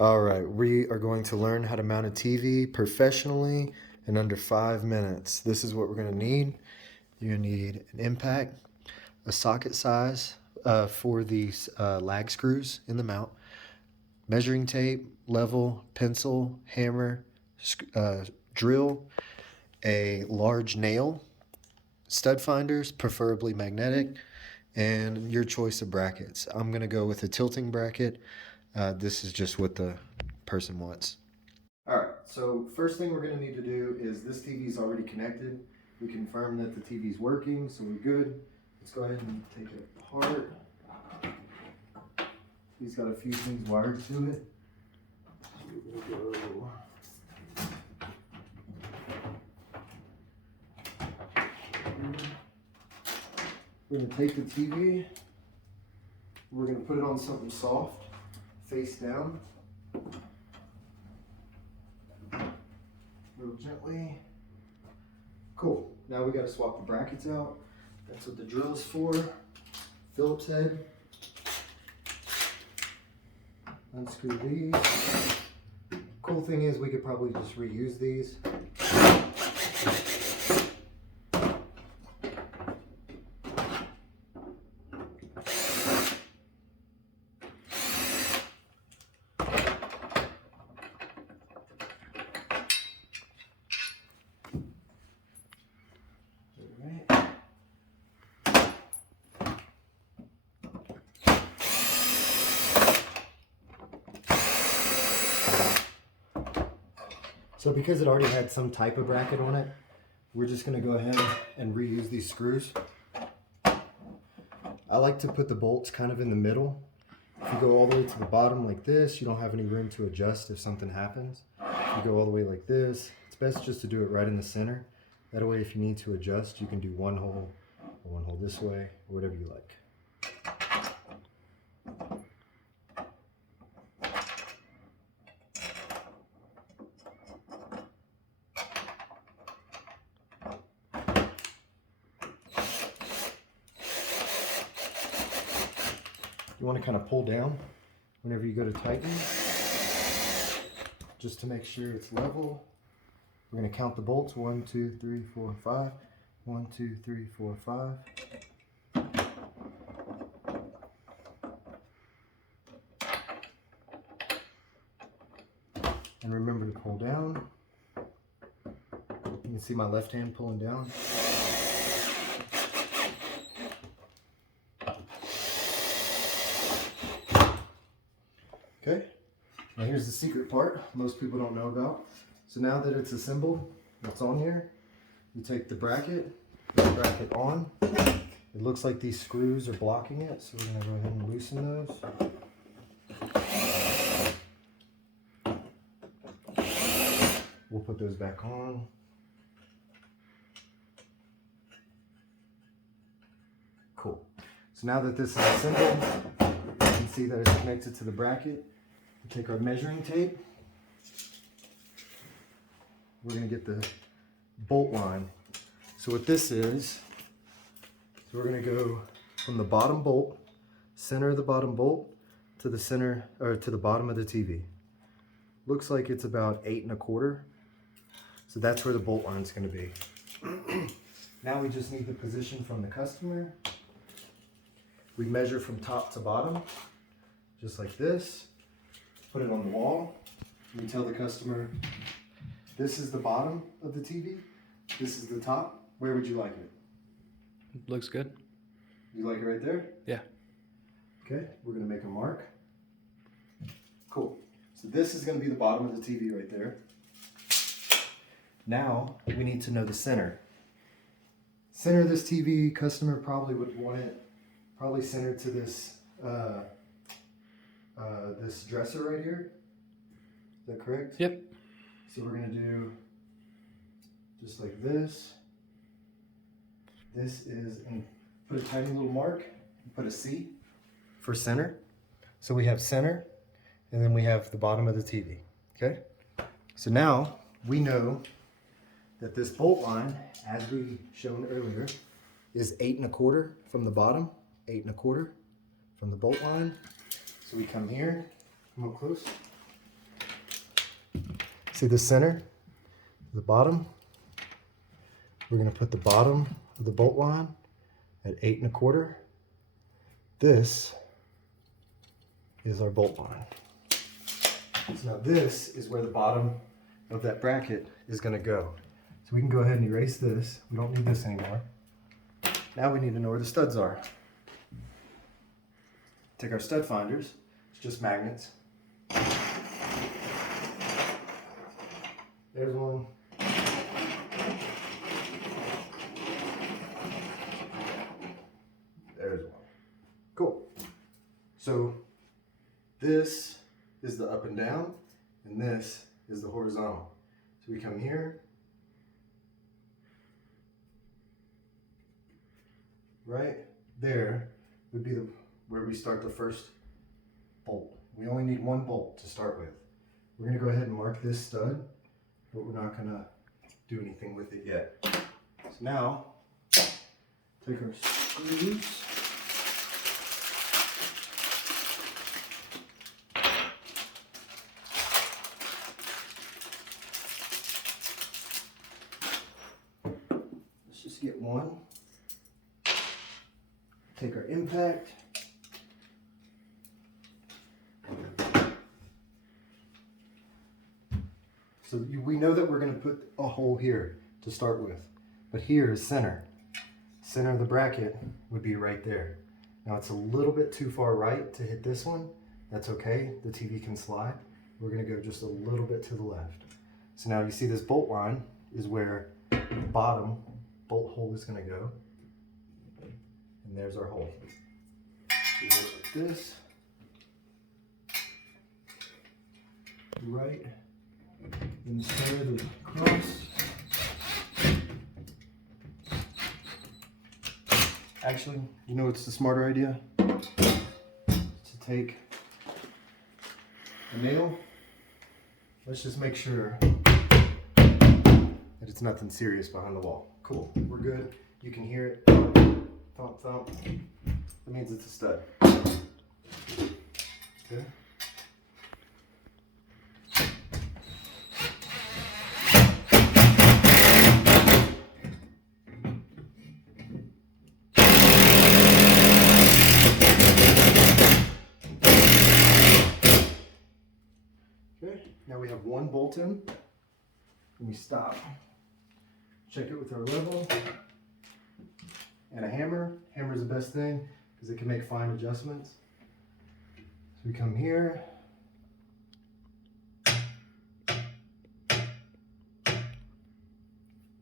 All right, we are going to learn how to mount a TV professionally in under 5 minutes. This is what we're going to need. You're going to need an impact, a socket size for these lag screws in the mount, measuring tape, level, pencil, hammer, drill, a large nail, stud finders, preferably magnetic, and your choice of brackets. I'm going to go with a tilting bracket. This is just what the person wants. All right, so first thing we're going to need to do is this TV is already connected. We confirm that the TV is working, so we're good. Let's go ahead and take it apart. He's got a few things wired to it. So we'll go. We're going to take the TV. We're going to put it on something soft, face down. Real gently. Cool. Now we got to swap the brackets out. That's what the drill is for. Phillips head. Unscrew these. Cool thing is we could probably just reuse these. So because it already had some type of bracket on it, we're just going to go ahead and reuse these screws. I like to put the bolts kind of in the middle. If you go all the way to the bottom like this, you don't have any room to adjust if something happens. If you go all the way like this, it's best just to do it right in the center. That way if you need to adjust, you can do one hole or one hole this way, or whatever you like. You want to kind of pull down whenever you go to tighten, just to make sure it's level. We're going to count the bolts. 1, 2, 3, 4, 5. 1, 2, 3, 4, 5. And remember to pull down. You can see my left hand pulling down. Okay, now here's the secret part most people don't know about. So now that it's assembled, it's on here, you take the bracket, put the bracket on. It looks like these screws are blocking it, so we're gonna go ahead and loosen those. We'll put those back on. Cool. So now that this is assembled, you can see that it's connected to the bracket. We take our measuring tape. We're going to get the bolt line. So what this is we're going to go from the bottom bolt, center of the bottom bolt, to the center, or to the bottom of the TV. Looks like it's about 8 1/4. So that's where the bolt line is going to be. Now we just need the position from the customer. We measure from top to bottom, just like this. Put it on the wall. We tell the customer, this is the bottom of the TV. This is the top. Where would you like it? Looks good. You like it right there? Yeah. Okay, we're gonna make a mark. Cool. So this is gonna be the bottom of the TV right there. Now we need to know the center. Center of this TV, customer probably would want it probably centered to this this dresser right here. Is that correct? Yep. So we're gonna do just like this. This is, and put a tiny little mark, put a C for center. So we have center, and then we have the bottom of the TV, okay? So now we know that this bolt line, as we shown earlier, is 8 1/4 from the bottom, 8 1/4 from the bolt line. So we come here, come up close. See the center, the bottom? We're going to put the bottom of the bolt line at 8 1/4. This is our bolt line. So now this is where the bottom of that bracket is going to go. So we can go ahead and erase this. We don't need this anymore. Now we need to know where the studs are. Take our stud finders, it's just magnets. There's one. There's one. Cool. So this is the up and down, and this is the horizontal. So we come here, right there would be where we start the first bolt. We only need one bolt to start with. We're going to go ahead and mark this stud, but we're not going to do anything with it yet. So now, take our screws. Let's just get one. Take our impact. So we know that we're going to put a hole here to start with, but here is center. Center of the bracket would be right there. Now it's a little bit too far right to hit this one. That's okay, the TV can slide. We're going to go just a little bit to the left. So now you see this bolt line is where the bottom bolt hole is going to go. And there's our hole. So go like this. Right. In the center of the cross. Actually, you know what's the smarter idea? To take a nail. Let's just make sure that it's nothing serious behind the wall. Cool, we're good. You can hear it. Thump, thump. That means it's a stud. Okay. Okay, now we have one bolt in, and we stop. Check it with our level and a hammer. Hammer is the best thing because it can make fine adjustments. So we come here.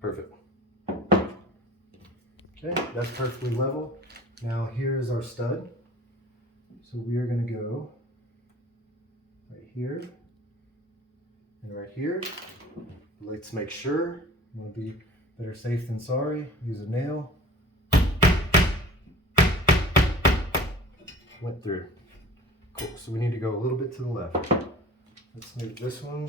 Perfect. Okay, that's perfectly level. Now here is our stud. So we are going to go right here and right here. Let's make sure. We'll be better safe than sorry. Use a nail. Went through. Cool. So we need to go a little bit to the left. Let's move this one.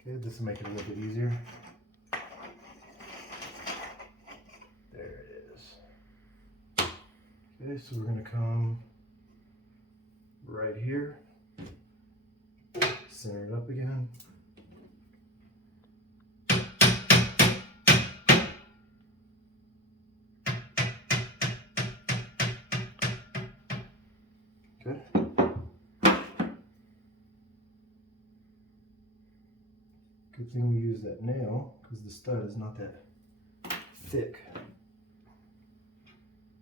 Okay, this will make it a little bit easier. There it is. Okay, so we're going to come right here, center it up again. Okay. Good thing we use that nail because the stud is not that thick.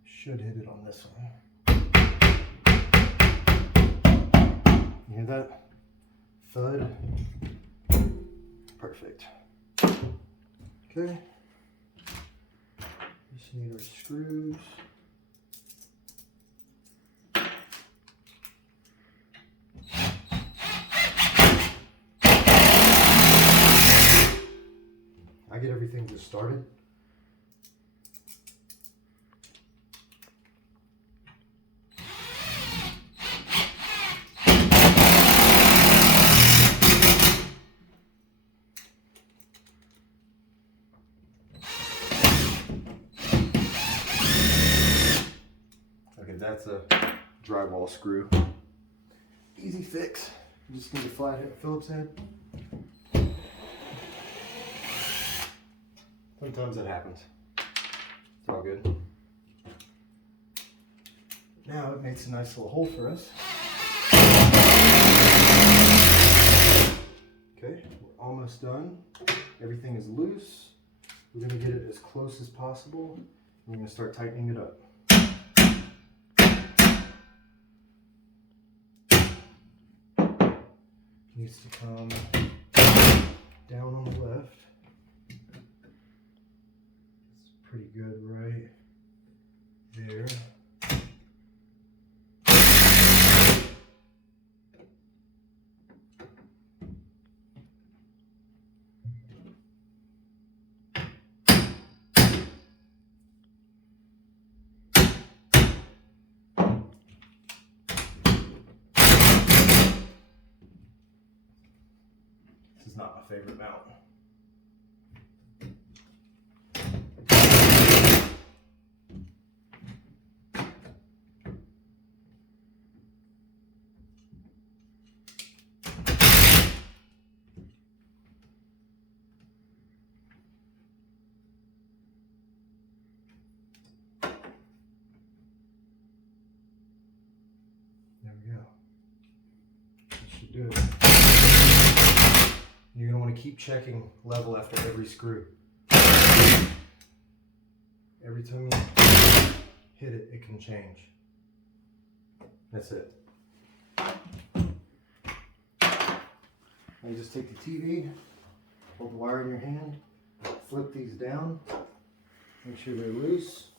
Should hit it on this one. You hear that? Thud. Perfect. Okay. Just need our screws. I get everything just started. that's a drywall screw. Easy fix. You just need a flathead Phillips head. Sometimes that happens. It's all good. Now it makes a nice little hole for us. Okay, we're almost done. Everything is loose. We're going to get it as close as possible. We're going to start tightening it up. Needs to come down on the left. It's pretty good right there. This is not my favorite mount. There we go. That should do it. You're going to want to keep checking level after every screw. Every time you hit it, it can change. That's it. Now you just take the TV, hold the wire in your hand, flip these down, make sure they're loose.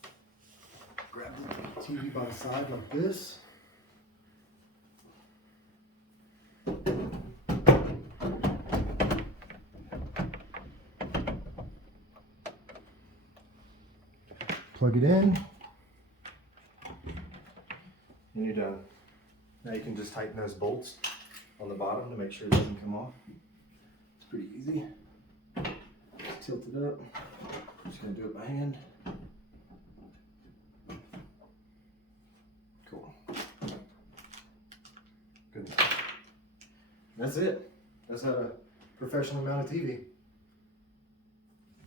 Grab the TV by the side like this. Plug it in, and you're done. Now you can just tighten those bolts on the bottom to make sure it doesn't come off. It's pretty easy. Just tilt it up. I'm just gonna do it by hand. Cool. Good enough. That's it. That's how to professionally mount a TV.